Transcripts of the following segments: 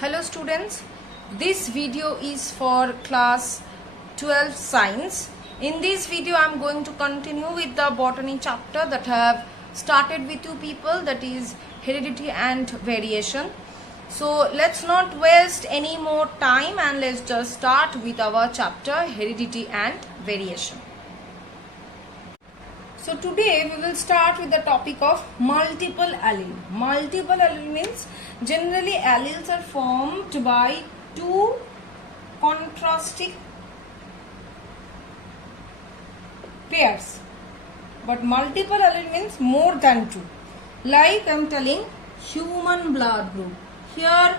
Hello students, this video is for class 12 science. In this video I am going to continue with the botany chapter that I have started with you people, that is heredity and variation. So let's not waste any more time and let's just start with our chapter heredity and variation. So today we will start with the topic of multiple allele. Multiple allele means generally alleles are formed by two contrasting pairs. But multiple allele means more than two. Like I am telling human blood group. Here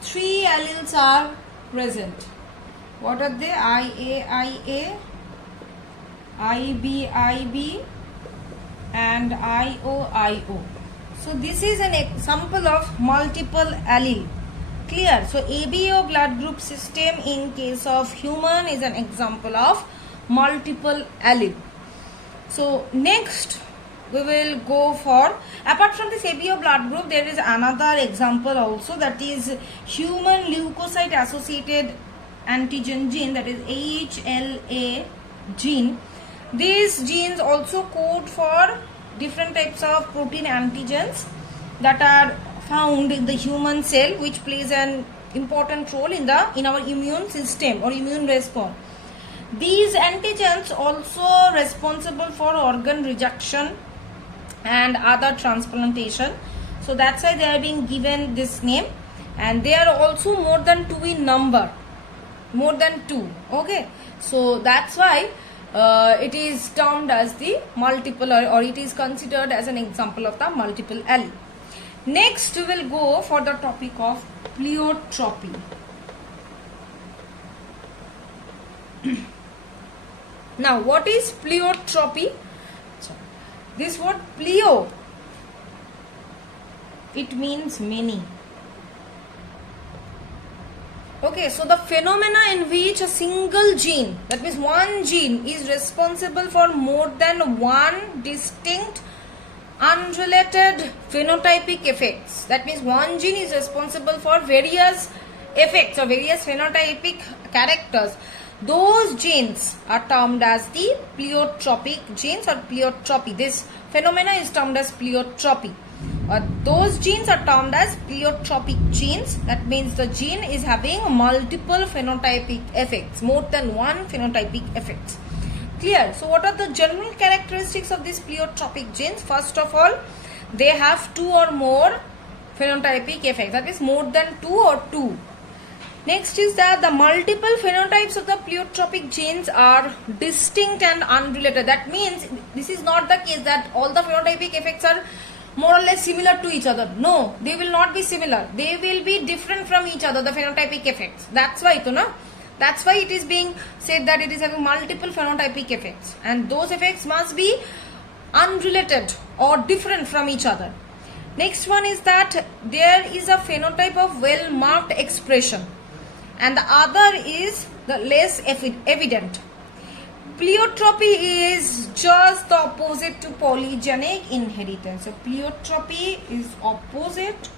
three alleles are present. What are they? IA, IB, and IO. So this is an example of multiple allele. Clear? So ABO blood group system in case of human is an example of multiple allele. So next we will go for, apart from this ABO blood group, there is another example also, that is human leukocyte associated antigen gene, that is HLA gene. These genes also code for different types of protein antigens that are found in the human cell, which plays an important role in our immune system or immune response. These antigens also responsible for organ rejection and other transplantation. So that's why they are being given this name, and they are also more than two in number. More than two. Okay. So that's why it is termed as the multiple, or it is considered as an example of the multiple allele. Next we will go for the topic of pleiotropy. Now what is pleiotropy? This word pleo, it means many. Okay, so the phenomena in which a single gene, that means one gene, is responsible for more than one distinct unrelated phenotypic effects. That means one gene is responsible for various effects or various phenotypic characters. Those genes are termed as the pleiotropic genes or pleiotropy. This phenomena is termed as pleiotropy. Those genes are termed as pleiotropic genes. That means the gene is having multiple phenotypic effects, more than one phenotypic effects. Clear? So what are the general characteristics of these pleiotropic genes? First of all, they have two or more phenotypic effects. That is more than two or two. Next is that the multiple phenotypes of the pleiotropic genes are distinct and unrelated. That means this is not the case that all the phenotypic effects are more or less similar to each other. No, they will not be similar. They will be different from each other, the phenotypic effects. That's why, that's why it is being said that it is having multiple phenotypic effects, and those effects must be unrelated or different from each other. Next one is that there is a phenotype of well marked expression, and the other is the less evident. Pleiotropy is just the opposite to polygenic inheritance. So pleiotropy is opposite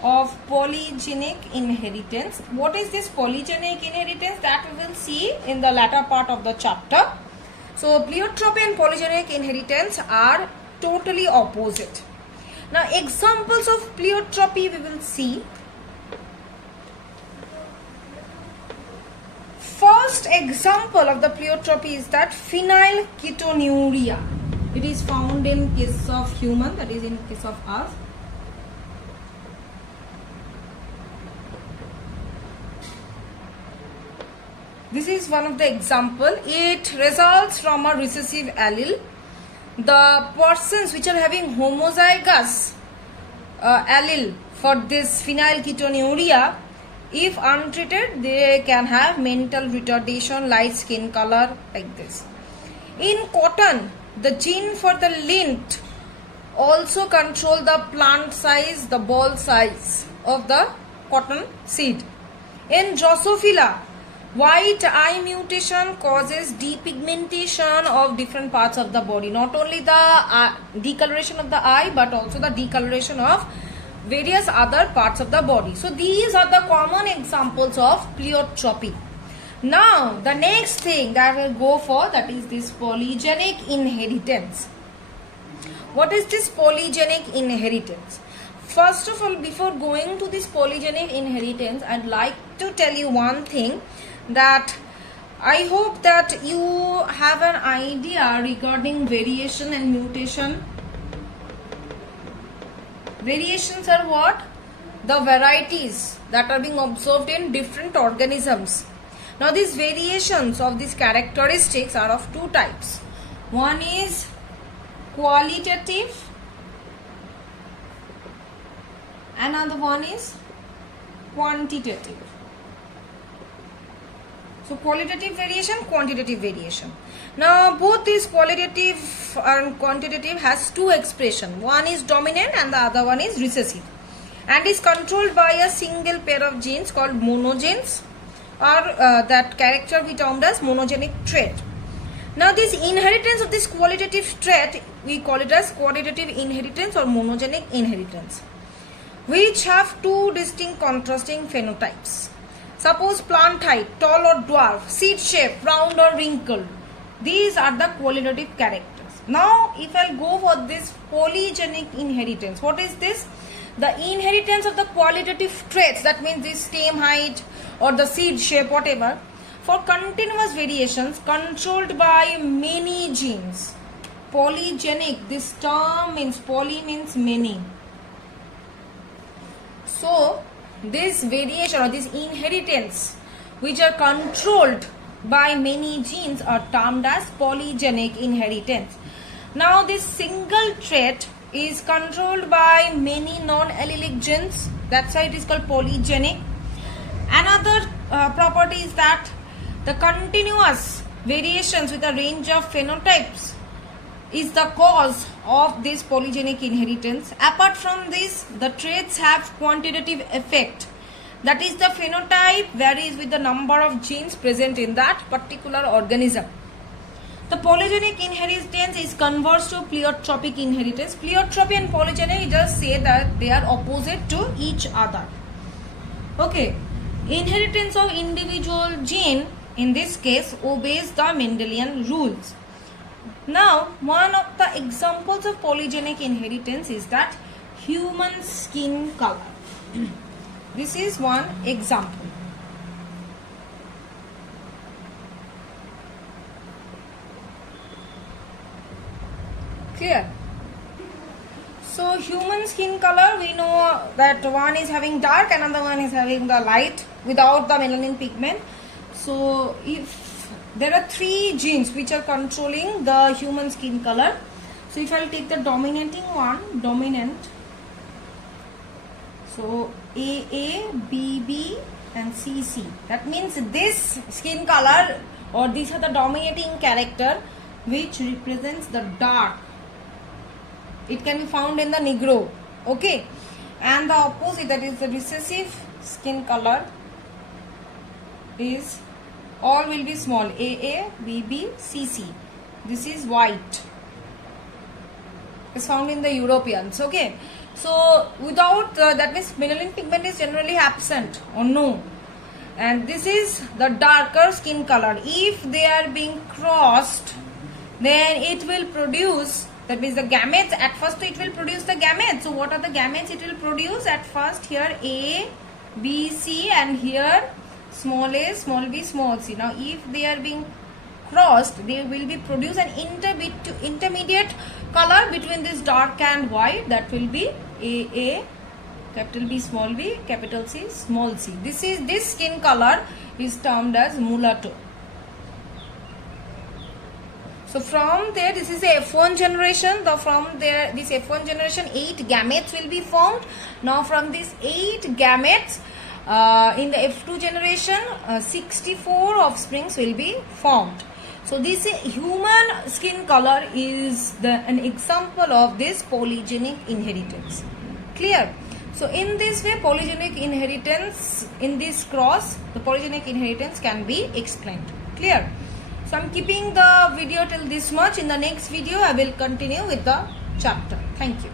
of polygenic inheritance. What is this polygenic inheritance? That we will see in the latter part of the chapter. So pleiotropy and polygenic inheritance are totally opposite. Now examples of pleiotropy we will see. First example of the pleiotropy is that phenylketonuria. It is found in case of human, that is in case of us. This is one of the example. It results from a recessive allele. The persons which are having homozygous allele for this phenylketonuria, if untreated, they can have mental retardation, light skin color, like this. In cotton, the gene for the lint also control the plant size, the ball size of the cotton seed. In Drosophila, white eye mutation causes depigmentation of different parts of the body. Not only the decoloration of the eye, but also the decoloration of various other parts of the body. So these are the common examples of pleiotropy. Now the next thing that we'll go for, that is this polygenic inheritance. What is this polygenic inheritance? First of all, before going to this polygenic inheritance, I'd like to tell you one thing, that I hope that you have an idea regarding variation and mutation. Variations are what? The varieties that are being observed in different organisms. Now these variations of these characteristics are of two types. One is qualitative, another one is quantitative. So qualitative variation, quantitative variation. Now both these qualitative and quantitative has two expressions. One is dominant and the other one is recessive, and is controlled by a single pair of genes called monogenes, or that character we termed as monogenic trait. Now this inheritance of this qualitative trait, we call it as quantitative inheritance or monogenic inheritance, which have two distinct contrasting phenotypes. Suppose plant height, tall or dwarf, seed shape, round or wrinkled. These are the qualitative characters. Now if I go for this polygenic inheritance, what is this? The inheritance of the qualitative traits, that means the stem height or the seed shape, whatever, for continuous variations controlled by many genes. Polygenic, this term means, poly means many. So this variation or this inheritance which are controlled by many genes are termed as polygenic inheritance. Now this single trait is controlled by many non-allelic genes, that's why it is called polygenic. Another property is that the continuous variations with a range of phenotypes is the cause of this polygenic inheritance. Apart from this, the traits have quantitative effect, that is the phenotype varies with the number of genes present in that particular organism. The polygenic inheritance is converse to pleiotropic inheritance. Pleiotropy and polygenic just say that they are opposite to each other. Okay, inheritance of individual gene in this case obeys the Mendelian rules. Now, one of the examples of polygenic inheritance is that human skin color. This is one example. Clear? So human skin color, we know that one is having dark, another one is having the light without the melanin pigment. So if there are three genes which are controlling the human skin color. So if I will take the dominating one, dominant. So AA, BB and CC. That means this skin color, or these are the dominating character which represents the dark. It can be found in the Negro. Okay. And the opposite, that is the recessive skin color, is all will be small. AA, BB, CC. This is white. It's found in the Europeans. Okay. So without that means melanin pigment is generally absent or no. And this is the darker skin color. If they are being crossed, then it will produce, that means the gametes, at first it will produce the gametes. So what are the gametes it will produce? At first here A, B, C, and here small a, small b, small c. Now if they are being crossed, they will be produce an intermediate color between this dark and white, that will be AA, capital B, small b, capital C, small c. This skin color is termed as mulatto. So from there, this is a F1 generation. From there, this F1 generation, 8 gametes will be formed. Now from these 8 gametes, in the F2 generation, 64 offsprings will be formed. So this human skin color is an example of this polygenic inheritance. Clear? So in this way, polygenic inheritance, in this cross, the polygenic inheritance can be explained. Clear? So I am keeping the video till this much. In the next video, I will continue with the chapter. Thank you.